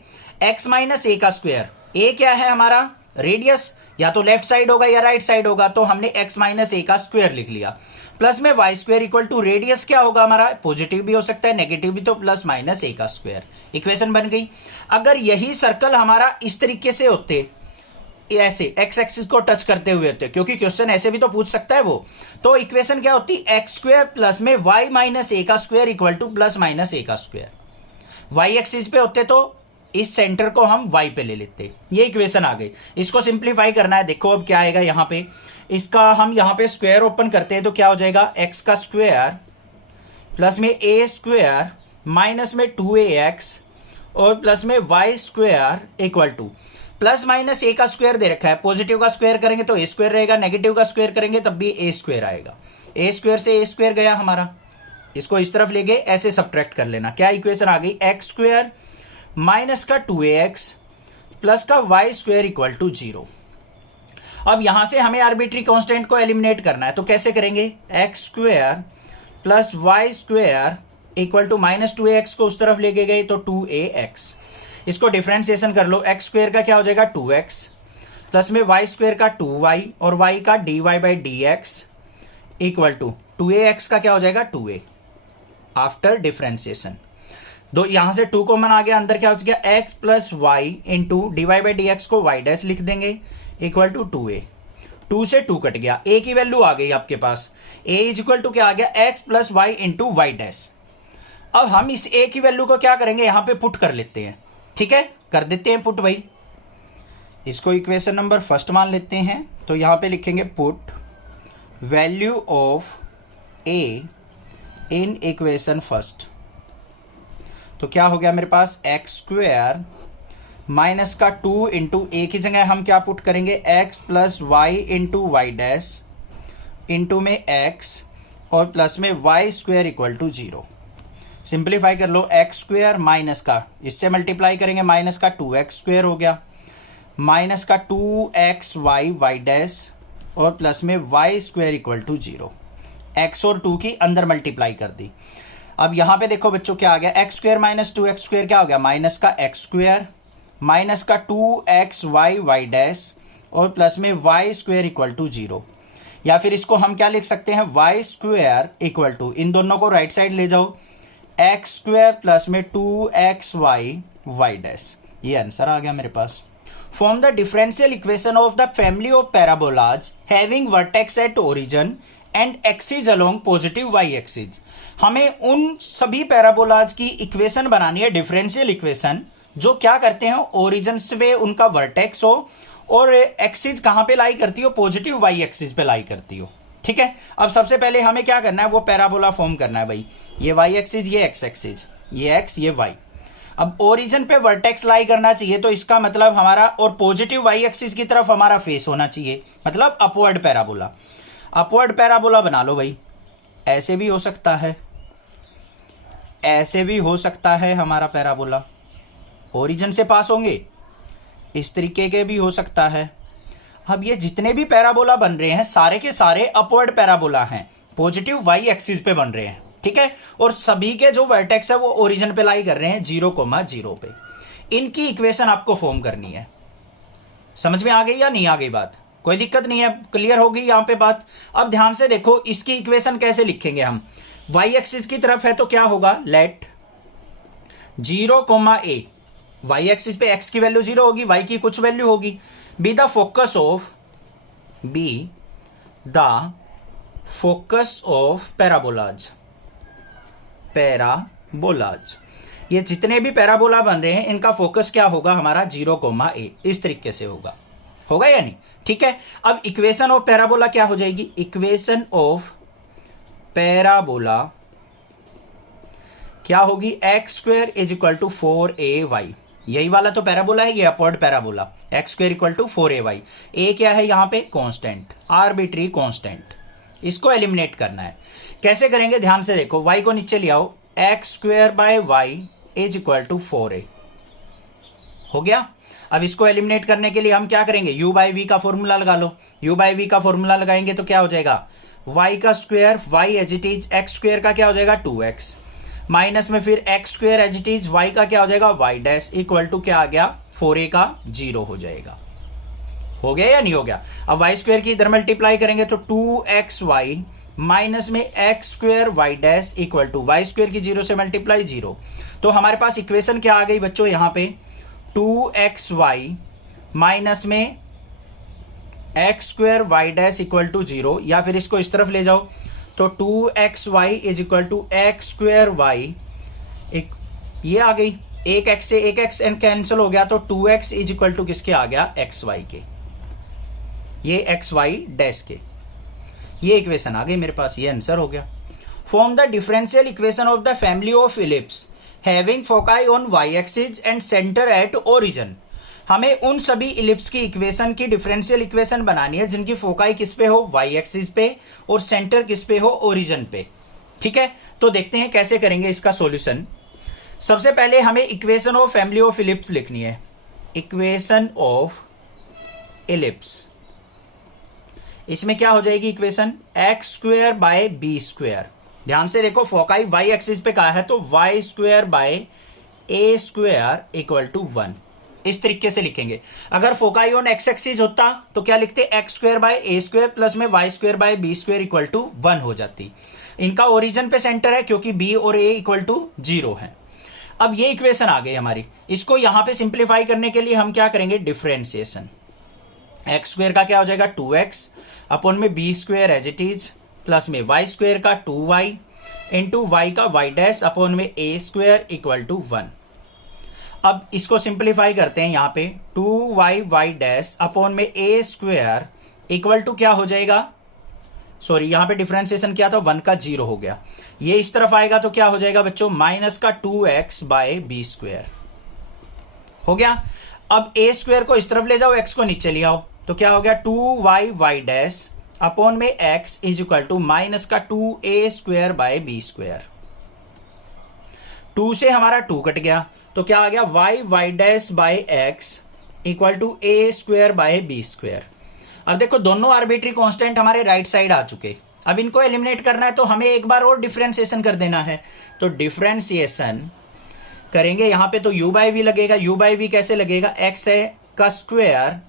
x माइनस ए का स्क्वायर, a क्या है हमारा रेडियस, या तो लेफ्ट साइड होगा या राइट साइड होगा, तो हमने x माइनस ए का स्क्वायर लिख लिया। प्लस में Y square equal to radius क्या होगा हमारा, पॉजिटिव भी हो सकता है नेगेटिव भी, तो प्लस माइनस ए का स्क्वायर। इक्वेशन बन गई। अगर यही सर्कल हमारा इस तरीके से होते, ऐसे एक्स एक्सिस को टच करते हुए होते, क्योंकि क्वेश्चन ऐसे भी तो पूछ सकता है वो, तो इक्वेशन क्या होती, एक्स स्क्वायर प्लस में वाई माइनस ए का square equal to plus minus ए का स्क्वायर। वाई एक्सिस पे होते तो इस सेंटर को हम y पे ले लेते, ये इक्वेशन आ गई। इसको सिंप्लीफाई करना है, देखो अब क्या आएगा यहाँ पे, इसका हम यहाँ पे स्क्वायर ओपन करते हैं तो क्या हो जाएगा, x का स्क्वायर प्लस में a स्क्वायर माइनस में 2ax और प्लस में y square equal to plus minus a का स्क्वायर दे रखा है, पॉजिटिव का स्क्वायर करेंगे तो a स्क्वायर रहेगा, नेगेटिव का स्क्वायर करेंगे तब भी a स्क्वायर आएगा। a स्क्वायर से a स्क्वायर गया हमारा, इसको इस तरफ ले गए, ऐसे सब्ट्रैक्ट कर लेना। क्या इक्वेशन आ गई, एक्स स्क्वायर माइनस का 2ax प्लस का वाई स्क्वायर इक्वल टू 0। अब यहां से हमें आर्बिट्री कांस्टेंट को एलिमिनेट करना है, तो कैसे करेंगे, X square plus Y square equal to minus 2ax को उस तरफ लेके गए तो 2ax। इसको डिफरेंशिएशन कर लो, एक्स स्क्वायर का क्या हो जाएगा 2x प्लस में वाई स्क्वायर का 2y और y का dy by dx equal to 2ax का क्या हो जाएगा 2a आफ्टर डिफरेंशिएशन। दो यहां से 2 कॉमन आ गया, अंदर क्या हो गया x plus Y into dy by dx को y डैश लिख देंगे इक्वल टू 2a। 2 से 2 कट गया, a की वैल्यू आ गई आपके पास, a इज इक्वल टू क्या आ गया x plus Y into Y dash. अब हम इस a की वैल्यू को क्या करेंगे, यहां पे पुट कर लेते हैं, ठीक है कर देते हैं पुट भाई। इसको इक्वेशन नंबर फर्स्ट मान लेते हैं, तो यहां पे लिखेंगे put value of a in equation first. तो क्या हो गया मेरे पास, एक्स स्क्वायर माइनस का 2 इंटू ए की जगह हम क्या पुट करेंगे, x plus Y into Y dash into में x और प्लस में Y square equal to 0। Simplify कर लो, एक्स स्क्वायर माइनस का इससे मल्टीप्लाई करेंगे माइनस का 2x स्क्वायर हो गया, माइनस का 2x वाई डैश और प्लस में Y square equal to 0। x और 2 की अंदर मल्टीप्लाई कर दी। अब यहां पे देखो बच्चों क्या आ गया, x square minus 2x square क्या हो गया, माइनस का x स्क्वायर माइनस का 2x वाई डैश और प्लस में वाई स्क्वायर इक्वल टू 0। या फिर इसको हम क्या लिख सकते हैं, वाई स्क्वायर इक्वल टू, इन दोनों को राइट साइड ले जाओ, एक्स स्क्वायर प्लस में 2x वाई डैश। ये आंसर आ गया मेरे पास। Form the differential equation of the family of parabolas having vertex at origin and axis along positive y axis. हमें उन सभी पैराबोलाज की इक्वेशन बनानी है, डिफरेंशियल इक्वेशन, जो क्या करते हैं, ओरिजिन पे उनका वर्टेक्स हो और एक्सिस कहां पे लाई करती हो, पॉजिटिव वाई एक्सिस पे लाई करती हो। ठीक है, अब सबसे पहले हमें क्या करना है, वो पैराबोला फॉर्म करना है भाई। ये वाई एक्सिस, ये एक्स एक्सिस, ये एक्स, ये वाई। अब ओरिजिन पे वर्टेक्स लाई करना चाहिए, तो इसका मतलब हमारा, और पॉजिटिव वाई एक्सिस की तरफ हमारा फेस होना चाहिए, मतलब अपवर्ड पैराबोला। अपवर्ड पैराबोला बना लो भाई। ऐसे भी हो सकता है, ऐसे भी हो सकता है हमारा पैराबोला, ओरिजिन से पास होंगे, इस तरीके के भी हो सकता है। अब ये जितने भी पैराबोला बन रहे हैं सारे के सारे अपवर्ड पैराबोला हैं, पॉजिटिव वाई एक्सिस पे बन रहे हैं। ठीक है, और सभी के जो वर्टेक्स है वो ओरिजिन पे लाई कर रहे हैं 0,0 पे। इनकी इक्वेशन आपको फॉर्म करनी है। समझ में आ गई या नहीं आ गई बात? कोई दिक्कत नहीं है, क्लियर होगी यहां पे बात। अब ध्यान से देखो, इसकी इक्वेशन कैसे लिखेंगे हम। वाई एक्सिस की तरफ है तो क्या होगा, लेट 0,a, वाई एक्सिस पे एक्स की वैल्यू 0 होगी, वाई की कुछ वैल्यू होगी, be the focus of parabolas. ये जितने भी पैराबोला बन रहे हैं इनका फोकस क्या होगा हमारा, 0,a, इस तरीके से होगा या नहीं? ठीक है, अब इक्वेशन ऑफ पैराबोला क्या हो जाएगी, इक्वेशन ऑफ पैराबोला क्या होगी, x² = 4ay। यही वाला तो पैराबोला है, ये upward parabola, x² = 4ay। a क्या है यहां पे, कांस्टेंट, आर्बिट्री कांस्टेंट। इसको एलिमिनेट करना है। कैसे करेंगे, ध्यान से देखो, y को नीचे ले आओ, x² = 4a हो गया। अब इसको एलिमिनेट करने के लिए हम क्या करेंगे, u/v का फॉर्मूला लगा लो। u/v का फॉर्मूला लगाएंगे तो क्या हो जाएगा, y का स्क्वायर, y as it is, x² का क्या हो जाएगा 2x, माइनस में फिर x² as it is, y का क्या हो जाएगा y' इक्वल टू क्या आ गया, 4a का 0 हो जाएगा। हो गया या नहीं हो गया? अब y² की इधर मल्टीप्लाई करेंगे तो 2xy माइनस में x² y' equal to y² की 0 से मल्टीप्लाई 0। तो हमारे पास इक्वेशन क्या आ गई बच्चों, यहां पे 2xy माइनस में x² y' इक्वल टू 0, या फिर इसको इस तरफ ले जाओ तो 2xy = x² y, ये आ गई, एक x से एक x कैंसिल हो गया, तो 2x इक्वल टू किसके आ गया, xy के, ये xy' के। ये इक्वेशन आ गई मेरे पास, ये आंसर हो गया। Form the differential equation of the family of ellipse having foci on Y axis and centre at origin. हमें उन सभी इलिप्स की इक्वेशन की डिफरेंशियल इक्वेशन बनानी है जिनकी फोकाई किस पे हो, वाई एक्सिस पे, और सेंटर किस पे हो, ओरिजिन पे। ठीक है, तो देखते हैं कैसे करेंगे इसका सॉल्यूशन। सबसे पहले हमें equation of family of ellipse लिखनी है। इक्वेशन ऑफ इलिप्स, इसमें क्या हो जाएगी इक्वेशन, x² / b²। ध्यान से देखो, फोकाई वाई एक्सिस पे कहा है तो y² / a² इक्वल टू 1, इस तरीके से लिखेंगे। अगर फोकाई ऑन एक्स एक्सिस होता तो क्या लिखते, x² / a² प्लस में y² / b² इक्वल टू 1 हो जाती। इनका ओरिजिन पे सेंटर है क्योंकि b और a इक्वल टू 0 है। अब ये इक्वेशन आ गई हमारी। इसको यहां पे सिंप्लीफाई करने के लिए हम क्या करेंगे, डिफरेंशिएशन। x² का क्या हो जाएगा 2x अपॉन में b² as it is, plus में y² का 2y इंटू y का y' अपॉन में a² इक्वल टू 1। अब इसको सिंप्लीफाई करते हैं, यहां पे 2y y' अपॉन में a² इक्वल टू क्या हो जाएगा, सॉरी यहां पे डिफरेंशिएशन किया था 1 का 0 हो गया। ये इस तरफ आएगा तो क्या हो जाएगा बच्चों, माइनस का 2x / b² हो गया। अब a² को इस तरफ ले जाओ, x को नीचे ले आओ, तो क्या हो गया 2y y' अपॉन में x is equal to minus का 2a² / b²। 2 से हमारा 2 कट गया तो क्या आ गया, y y' x equal to a² / b²। अब देखो दोनों आर्बिट्री कांस्टेंट हमारे राइट साइड आ चुके। अब इनको एलिमिनेट करना है तो हमें एक बार और डिफरेंशिएशन कर देना है। तो डिफरेंशिएशन करेंगे यहां पे तो u/v लगेगा। u/v कैसे लगेगा, x है का स्क्वायर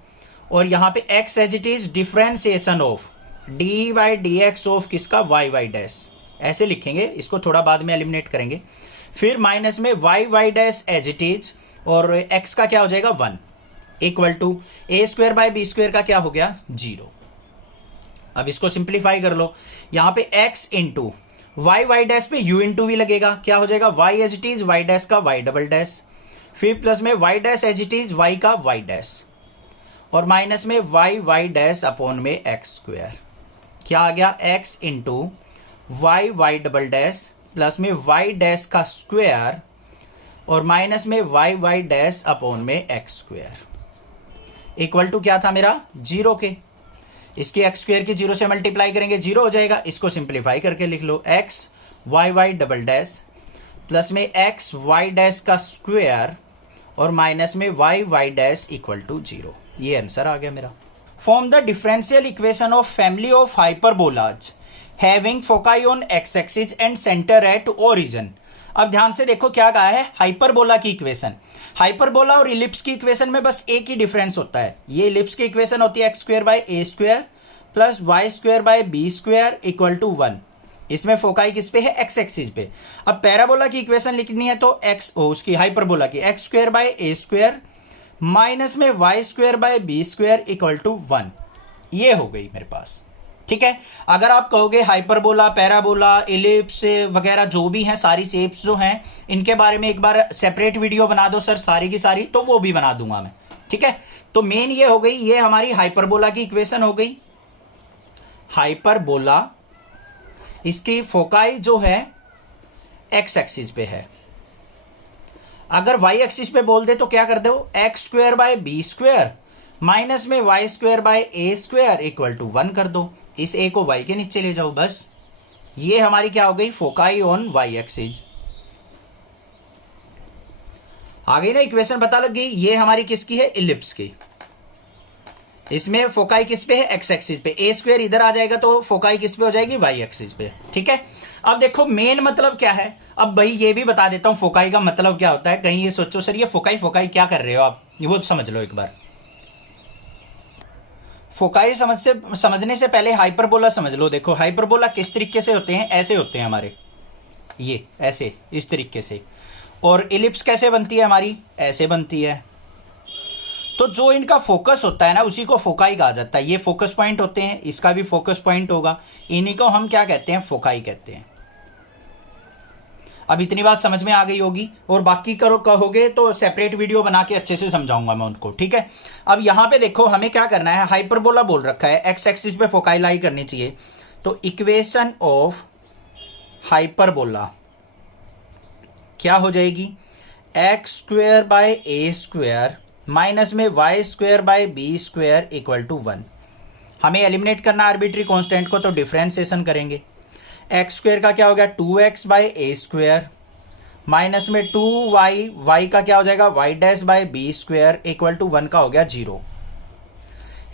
और यहां पे x as it is differentiation of d/dx of किसका, y ऐसे लिखेंगे। इसको थोड़ा बाद में एलिमिनेट करेंगे। फिर माइनस में y एज इट इज और x का क्या हो जाएगा 1 equal to A square by B square का क्या हो गया 0। अब इसको सिंप्लीफाई कर लो, यहां पे x इंटू वाई डैश पे u इंटू वी लगेगा, क्या हो जाएगा y as it is Y dash का y डबल डैश, फिर प्लस में y dash as it is y का y डैश, और माइनस में y डैश अपॉन में x स्क्वायर, क्या आ गया x into y double dash plus में y डैश का स्क्वायर और माइनस में y डैश अपॉन में x स्क्वायर इक्वल टू क्या था मेरा 0 के। इसकी x स्क्वायर की 0 से मल्टीप्लाई करेंगे 0 हो जाएगा, इसको सिंप्लीफाई करके लिख लो x y double dash plus में x y डैश का स्क्वायर और माइनस में y डैश इक्वल टू 0। ये आंसर आ गया मेरा। Form the differential equation of family of hyperbolas having foci on x axis and centre at origin. अब ध्यान से देखो क्या कहा है, हाइपरबोला की इक्वेशन। हाइपरबोला और इलिप्स की इक्वेशन में बस एक ही डिफरेंस होता है, ये इलिप्स की इक्वेशन होती है X square by A square plus Y square by B square equal to 1। इसमें फोकाई किस पे है, एक्स एक्सिस पे। अब पैराबोला की इक्वेशन लिखनी है तो उसकी हाइपरबोला की x square by A square minus में Y square by B square equal to 1। ये हो गई मेरे पास, ठीक है। अगर आप कहोगे हाइपरबोला, पैराबोला, इलिप्स वगैरह जो भी हैं, सारी शेप्स जो हैं, इनके बारे में एक बार सेपरेट वीडियो बना दो सर सारी की सारी, तो वो भी बना दूंगा मैं, ठीक है। तो मेन ये हो गई, ये हमारी हाइपरबोला की इक्वेशन हो गई। हाइपरबोला, इसकी फोकाई जो है एक्स एक्सिस पे है। अगर वाई एक्सिस पे बोल दे तो क्या कर दो, x square by B square minus में Y square by A square equal to 1 कर दो। इस ए को वाई के नीचे ले जाओ, बस ये हमारी क्या हो गई, फोकाई ऑन वाई एक्सिस। आ गई ना इक्वेशन, पता लग गई। ये हमारी किसकी है, इलिप्स की। इसमें फोकाई किस पे है, एक्स एक्सिस पे। ए स्क्वायर इधर आ जाएगा तो फोकाई किस पे हो जाएगी, वाई एक्सिस पे, ठीक है। अब देखो मेन मतलब क्या है, अब भाई ये भी बता देता हूं फोकाई का मतलब क्या होता है। कहीं ये सोचो सर ये फोकाई फोकाई क्या कर रहे हो आप, वो समझ लो एक बार। फोकाई समझने से पहले हाइपरबोला समझ लो। देखो हाइपरबोला किस तरीके से होते हैं, ऐसे होते हैं हमारे, ये ऐसे इस तरीके से। और इलिप्स कैसे बनती है हमारी, ऐसे बनती है। तो जो इनका फोकस होता है ना, उसी को फोकाई कहा जाता है। ये फोकस पॉइंट होते हैं, इसका भी फोकस पॉइंट होगा, इन्हीं को हम क्या कहते हैं, फोकाई कहते हैं। अब इतनी बात समझ में आ गई होगी, और बाकी कहोगे तो सेपरेट वीडियो बना के अच्छे से समझाऊंगा मैं उनको, ठीक है। अब यहां पे देखो हमें क्या करना है, हाइपरबोला बोल रखा है, एक्स एक्सिस पे फोकाई लाई करनी चाहिए। तो इक्वेशन ऑफ हाइपरबोला क्या हो जाएगी, x square by A square minus में Y square by B square equal to 1। हमें एलिमिनेट करना आर्बिट्री कांस्टेंट को, तो डिफरेंशिएशन करेंगे। एक्स स्क्वायर का क्या हो गया 2x by A square minus में 2y, y का क्या हो जाएगा y dash by B square equal to 1 का हो गया 0।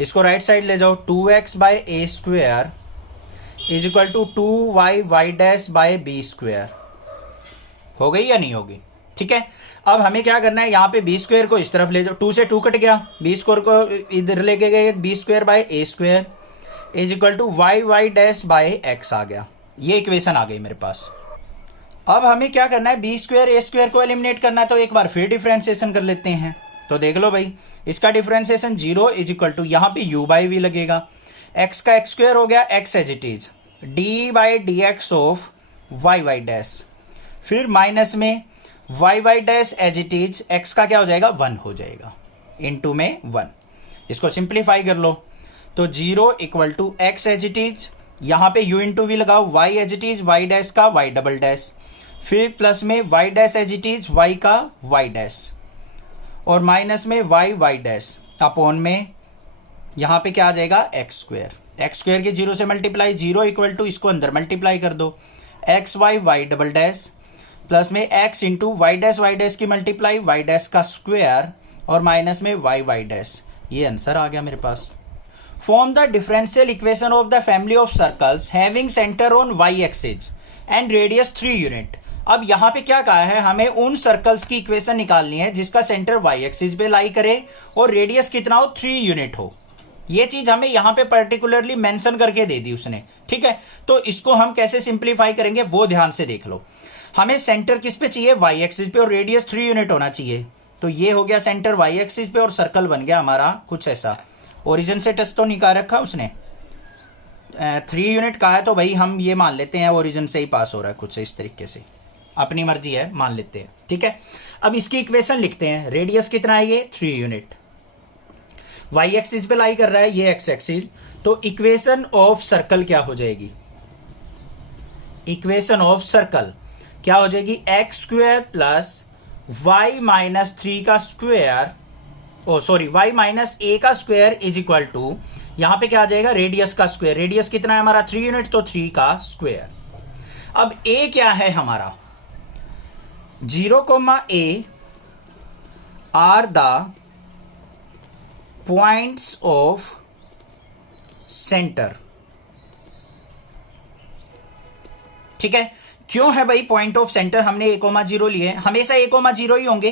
इसको राइट साइड ले जाओ, 2x by A square is equal to 2y y dash by B square. हो गई या नहीं होगी, ठीक है। अब हमें क्या करना है, यहाँ पे बी स्क्वायर को इस तरफ ले जाओ, 2 से 2 कट गया, बी स्क्वायर को इधर लेके गए, b square by A square is equal to y dash by x आ गया। ये इक्वेशन आ गई मेरे पास। अब हमें क्या करना है, बी स्क्वायर ए स्क्वायर को एलिमिनेट करना है, तो एक बार फिर डिफरेंशिएशन कर लेते हैं। तो देख लो भाई, इसका डिफरेंशिएशन 0 इज इक्वल टू, यहाँ पे u बाई वी लगेगा, x का एक्स स्क्वायर हो गया X as it is, D by D X of Y dash, फिर माइनस में Y dash as it is, X का क्या हो जाएगा 1 हो जाएगा, इनटू में 1। इसको सिंप्लीफाई कर लो, तो 0 equal to X as it is, यहां पे u इंटू वी लगाओ, y as it is y dash का y डबल डैश, फिर प्लस में y dash as it is y का y डैश, और माइनस में y डैश अपॉन में यहां पे क्या आ जाएगा x स्क्वायर की 0 से मल्टीप्लाई, 0 इक्वल टू इसको अंदर मल्टीप्लाई कर दो, x y double dash plus में x इंटू y डैश की मल्टीप्लाई y डैश का स्क्वायर और माइनस में y डैश। ये आंसर आ गया मेरे पास। Form the differential equation of the family of circles having center on y axis and radius 3 unit। अब यहाँ पे क्या कहा है, हमें उन सर्कल्स की इक्वेशन निकालनी है जिसका सेंटर y एक्सिस पे लाई करे और रेडियस कितना हो 3 यूनिट हो। ये चीज हमें यहाँ पे पर्टिकुलरली मेंशन करके दे दी उसने, ठीक है। तो इसको हम कैसे सिंप्लीफाई करेंगे वो ध्यान से देख लो। हमें सेंटर किस पे चाहिए, y एक्सिस पे, और रेडियस 3 यूनिट होना चाहिए। तो ये हो गया सेंटर वाई एक्सिस पे और सर्कल बन गया हमारा कुछ ऐसा। ओरिजिन से टच तो निकाल रखा उसने, 3 यूनिट का है तो भाई हम ये मान लेते हैं ओरिजिन से ही पास हो रहा है कुछ इस तरीके से, अपनी मर्जी है मान लेते हैं, ठीक है। अब इसकी इक्वेशन लिखते हैं। रेडियस कितना है ये 3 यूनिट, वाई एक्सिस पे लाई कर रहा है ये एक्स एक्सिस, तो इक्वेशन ऑफ सर्कल क्या हो जाएगी, इक्वेशन ऑफ सर्कल क्या हो जाएगी, x square plus Y minus 3 का square, oh sorry Y minus ए का स्क्वायर इज इक्वल टू, यहां पे क्या आ जाएगा रेडियस का स्क्वायर, रेडियस कितना है हमारा 3 यूनिट तो 3 का स्क्वायर। अब ए क्या है हमारा, 0, a are the points of centre, ठीक है। क्यों है भाई पॉइंट ऑफ सेंटर, हमने 1,0 लिए, हमेशा 1,0 ही होंगे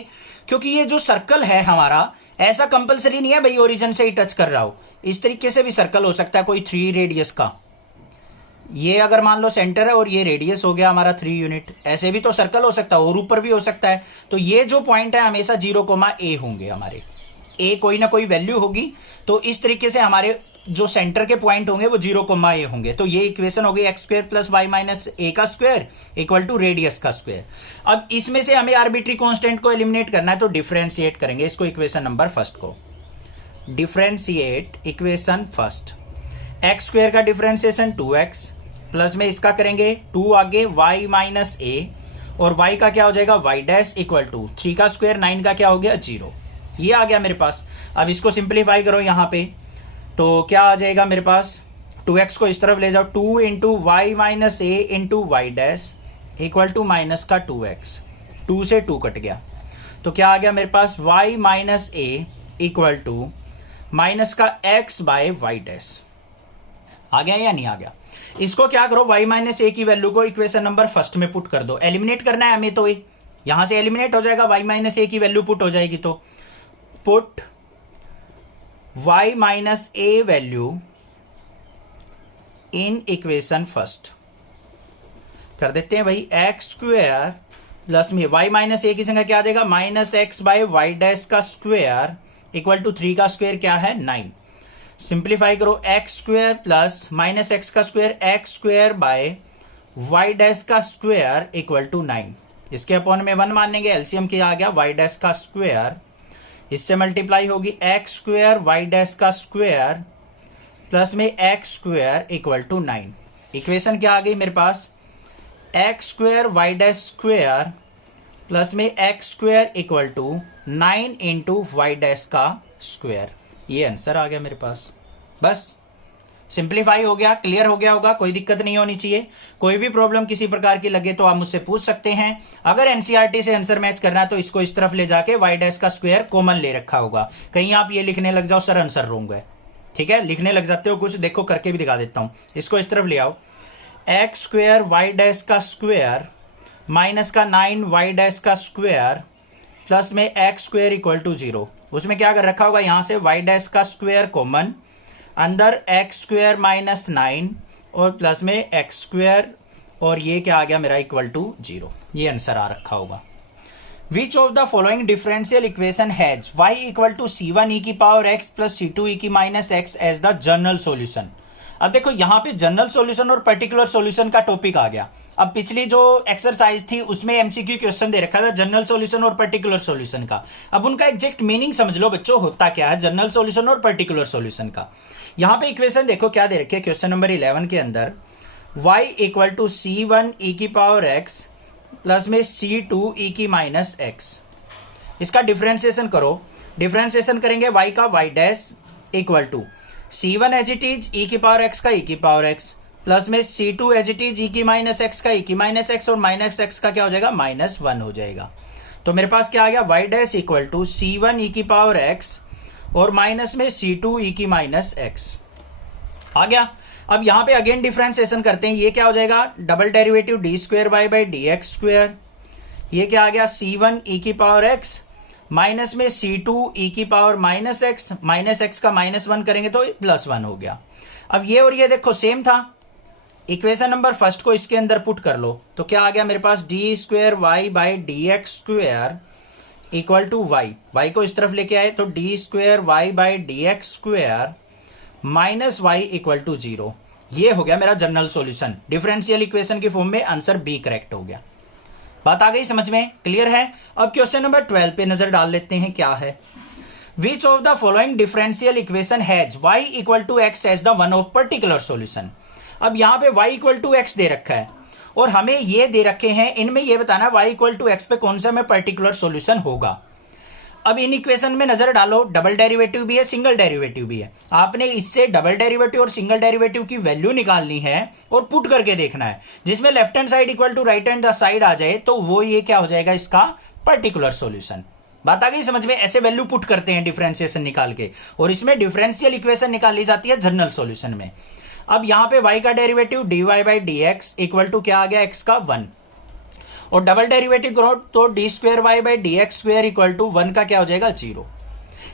क्योंकि ये जो सर्कल है हमारा ऐसा कंपलसरी नहीं है भाई ओरिजिन से ही टच कर रहा हो, इस तरीके से भी सर्कल हो सकता है कोई 3 रेडियस का, ये अगर मान लो सेंटर है और ये रेडियस हो गया हमारा 3 यूनिट, ऐसे भी तो सर्कल हो सकता है और ऊपर भी हो सकता है। तो ये जो पॉइंट है हमेशा 0, a होंगे हमारे, a कोई ना कोई वैल्यू होगी, तो इस तरीके से हमारे जो सेंटर के पॉइंट होंगे वो 0, a होंगे। तो ये इक्वेशन हो गई x square plus Y minus ए का स्क्वायर इक्वल टू रेडियस का स्क्वायर। अब इसमें से हमें आर्बिट्री कांस्टेंट को एलिमिनेट करना है, तो डिफरेंशिएट करेंगे इसको, इक्वेशन नंबर फर्स्ट को differentiate, equation first, x square का डिफरेंशिएशन 2x प्लस में इसका करेंगे 2 आगे y माइनस ए, और y का क्या हो जाएगा y डैश इक्वल टू 3 का स्क्वायर 9 का क्या हो गया 0, ये आ गया मेरे पास। अब इसको सिंप्लीफाई करो यहां पे, तो क्या आ जाएगा मेरे पास, 2x को इस तरफ ले जाओ, 2 into Y minus A into Y dash equal to minus का 2x, 2 से 2 कट गया, तो क्या आ गया मेरे पास y minus A equal to minus का x बाय वाई डैश। आ गया या नहीं आ गया। इसको क्या करो, y माइनस ए की वैल्यू को इक्वेशन नंबर फर्स्ट में पुट कर दो, एलिमिनेट करना है हमें, तो यहां से एलिमिनेट हो जाएगा, y माइनस ए की वैल्यू पुट हो जाएगी, तो put y minus a value in equation first कर देते हैं भाई, एक्स स्क्वायर प्लस में y माइनस ए की संख्या क्या आ जाएगा minus x by Y dash का स्क्वायर इक्वल टू 3 का स्क्वायर क्या है 9, सिंप्लीफाई करो, x square plus minus x का square x square by Y dash का स्क्वायर इक्वल टू 9, इसके अपॉन में 1 मान लेंगे, एलसीएम क्या आ गया वाई डैश का स्क्वायर, इससे मल्टीप्लाई होगी एक्स स्क्वायर वाई डैश का स्क्वायर प्लस में x square equal to 9। Equation क्या आ गई मेरे पास, x square y dash square plus में x square equal to 9 into Y dash का स्क्वायर, ये आंसर आ गया मेरे पास। बस सिंप्लीफाई हो गया, क्लियर हो गया होगा, कोई दिक्कत नहीं होनी चाहिए। कोई भी प्रॉब्लम किसी प्रकार की लगे तो आप मुझसे पूछ सकते हैं। अगर एनसीईआरटी से आंसर मैच करना है तो इसको इस तरफ ले जाके वाई डैश का स्क्वायर कॉमन ले रखा होगा, कहीं आप ये लिखने लग जाओ सर आंसर रॉन्ग है, ठीक है, लिखने लग जाते हो कुछ, देखो करके भी दिखा देता हूं, इसको इस तरफ ले आओ, एक्स स्क्वायर वाई डैश का स्क्वायर माइनस का 9 वाई डैश का स्क्वायर प्लस में एक्स स्क्वायर इक्वल टू 0, उसमें क्या कर रखा होगा, यहां से वाई डैश का स्क्वायर कॉमन, अंदर एक्स स्क्वायर माइनस 9 और प्लस में एक्स स्क्वायर, और ये क्या आ गया मेरा इक्वल टू 0, ये आंसर आ रखा होगा। Which of the following differential equation has y equal to c1 e की पावर x प्लस c2 e की minus x as the general solution. अब देखो यहां पे जनरल सॉल्यूशन और पर्टिकुलर सॉल्यूशन का टॉपिक आ गया। अब पिछली जो एक्सरसाइज थी उसमें एमसीक्यू क्वेश्चन दे रखा था जनरल सॉल्यूशन और पर्टिकुलर सॉल्यूशन का। अब उनका एग्जैक्ट मीनिंग समझ लो बच्चों, होता क्या है जनरल सॉल्यूशन और पर्टिकुलर सॉल्यूशन का। यहां पे इक्वेशन देखो क्या दे रखी है क्वेश्चन नंबर 11 के अंदर, y equal to c1 e की पावर x प्लस में c2 e की माइनस x। इसका डिफरेंशिएशन करो, डिफरेंशिएशन करेंगे y का y dash equal to c1 as it is e की पावर x का e की पावर x प्लस में c2 as it is e की माइनस x का e की माइनस x, और माइनस x का क्या हो जाएगा -1 हो जाएगा। तो मेरे पास क्या आ गया y dash equal to c1 e की पावर x और माइनस में c2 e की माइनस x आ गया। अब यहां पे अगेन डिफरेंशिएशन करते हैं, ये क्या हो जाएगा double derivative D square by by D x square, ये क्या आ गया c1 e की पावर x माइनस में c2 e की पावर माइनस एक्स का -1 करेंगे तो +1 हो गया। अब ये और ये देखो सेम था, इक्वेशन नंबर फर्स्ट को इसके अंदर पुट कर लो, तो क्या आ गया मेरे पास d square y by D x square equal to y, y को इस तरफ लेके आए तो D square Y by D x square minus y equal to 0। ये हो गया मेरा जनरल सॉल्यूशन। डिफरेंशियल इक्वेशन की फॉर्म में आंसर बी करेक्ट हो गया। बात आ गई समझ में, क्लियर है। अब क्वेश्चन नंबर 12 पे नजर डाल लेते हैं, क्या है। Which of the following differential equation has y equal to X as the one of particular solution. अब यहां पे y इक्वल टू एक्स दे रखा है और हमें ये दे रखे हैं, इनमें ये बताना y इक्वल टू एक्स पे कौन सा में पर्टिकुलर सॉल्यूशन होगा। अब इन इक्वेशन में नजर डालो, डबल डेरिवेटिव भी है, सिंगल डेरिवेटिव भी है। आपने इससे डबल डेरिवेटिव और सिंगल डेरिवेटिव की वैल्यू निकालनी है और पुट करके देखना है। जिसमें left hand side equal to right hand side आ जाए तो वो ये क्या हो जाएगा, इसका पर्टिकुलर सॉल्यूशन। बात आ गई समझ में। ऐसे वैल्यू पुट करते हैं डिफरेंशिएशन निकाल के, और इसमें डिफरेंशियल इक्वेशन निकाली जाती है जनरल सॉल्यूशन में। अब यहां पे y का derivative dy by D X equal to क्या आ गया, x का 1, और डबल डेरिवेटिव करो तो D square Y by D x square equal to 1 का क्या हो जाएगा, 0।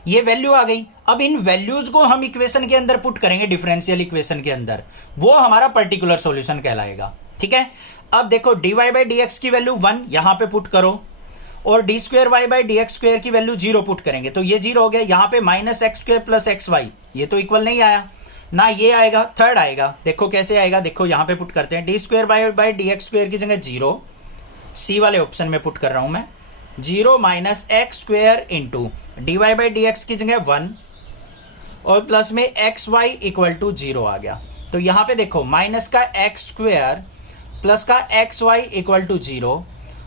ये वैल्यू आ गई। अब इन वैल्यूज को हम इक्वेशन के अंदर पुट करेंगे, डिफरेंशियल इक्वेशन के अंदर, वो हमारा पर्टिकुलर सॉल्यूशन कहलाएगा। ठीक है। अब देखो dy बाई डी एक्स की वैल्यू 1 यहां पे पुट करो, और D square Y by D x square की वैल्यू 0 पुट करेंगे तो ये 0 हो गया। यहां पे minus X square plus X Y, ये तो इक्वल नहीं आया ना, ये आएगा, थर्ड आएगा। देखो कैसे आएगा, देखो यहां पे पुट करते हैं, D square Y by D x square की जगह 0, सी वाले ऑप्शन में पुट कर रहा हूं मैं, 0 minus X square into D Y by D X की जगह 1 और प्लस में एक्स वाई इक्वल टू 0 आ गया। तो यहां पे देखो माइनस का एक्स स्क्वेयर प्लस का एक्स वाई इक्वल टू 0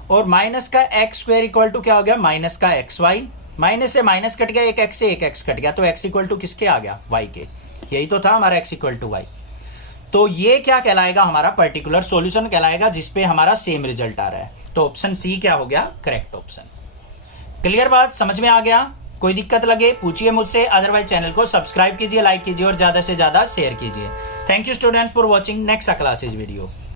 और माइनस का एक्स स्क्वेयर इक्वल टू क्या हो गया, माइनस का एक्स वाई। माइनस से माइनस कट गया, एक एक्स से एक एक्स कट गया, तो एक्स इक्वल टू किसके आ गया, वाई के। यही तो था हमारा एक्स इक्वल टू वाई। तो ये क्या कहलाएगा, हमारा पर्टिकुलर सॉल्यूशन कहलाएगा, जिसपे हमारा सेम रिजल्ट आ रहा है। तो ऑप्शन सी क्या हो गया, करेक्ट ऑप्शन। क्लियर बात, समझ में आ गया। कोई दिक्कत लगे पूछिए मुझसे, अदरवाइज चैनल को सब्सक्राइब कीजिए, लाइक कीजिए और ज्यादा से ज्यादा शेयर कीजिए। Thank you students for watching next classes video.